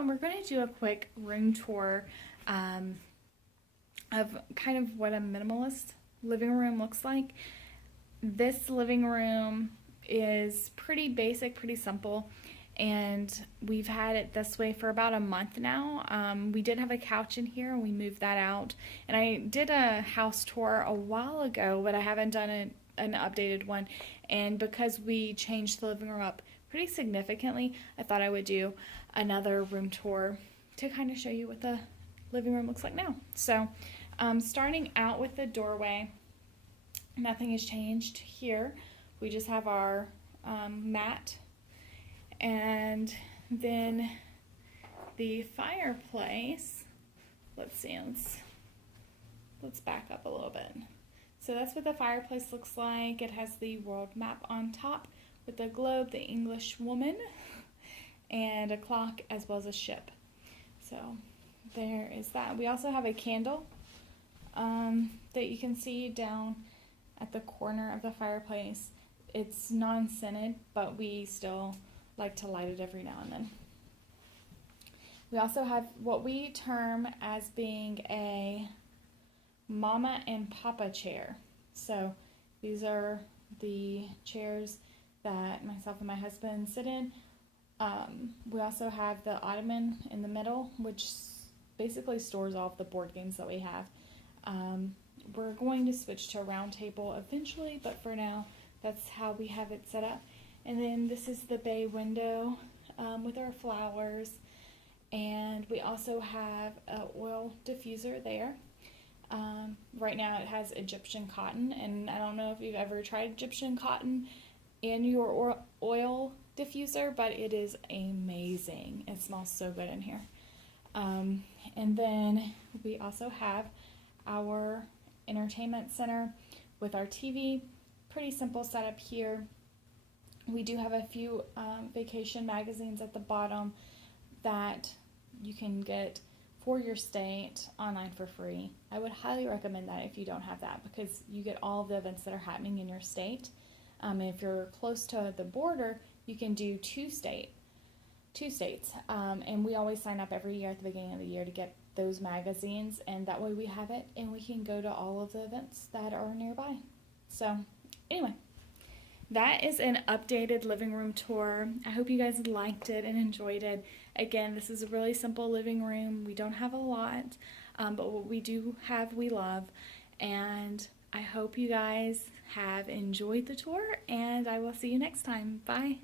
and we're going to do a quick room tour of kind of what a minimalist living room looks like. This living room is pretty basic, pretty simple, and we've had it this way for about a month now. We did have a couch in here and we moved that out, and I did a house tour a while ago, but I haven't done an updated one, and because we changed the living room up pretty significantly, I thought I would do another room tour to kind of show you what the living room looks like now. So starting out with the doorway, nothing has changed here. We just have our mat, and then the fireplace, let's back up a little bit. So that's what the fireplace looks like. It has the world map on top with the globe, the English woman, and a clock, as well as a ship. So there is that. We also have a candle that you can see down at the corner of the fireplace. It's non-scented, but we still like to light it every now and then. We also have what we term as being a mama and papa chair. So these are the chairs that myself and my husband sit in. We also have the ottoman in the middle, which basically stores all of the board games that we have. We're going to switch to a round table eventually, but for now, that's how we have it set up. And then this is the bay window with our flowers. And we also have an oil diffuser there. Right now it has Egyptian cotton, and I don't know if you've ever tried Egyptian cotton in your oil diffuser, but it is amazing. It smells so good in here. And then we also have our entertainment center with our TV. Pretty simple setup here. We do have a few vacation magazines at the bottom that you can get for your state online for free. I would highly recommend that if you don't have that, because you get all of the events that are happening in your state. And if you're close to the border, you can do two states. And we always sign up every year at the beginning of the year to get those magazines, and that way we have it and we can go to all of the events that are nearby. So anyway, that is an updated living room tour. I hope you guys liked it and enjoyed it. Again, this is a really simple living room. We don't have a lot, but what we do have, we love. And I hope you guys have enjoyed the tour, and I will see you next time. Bye.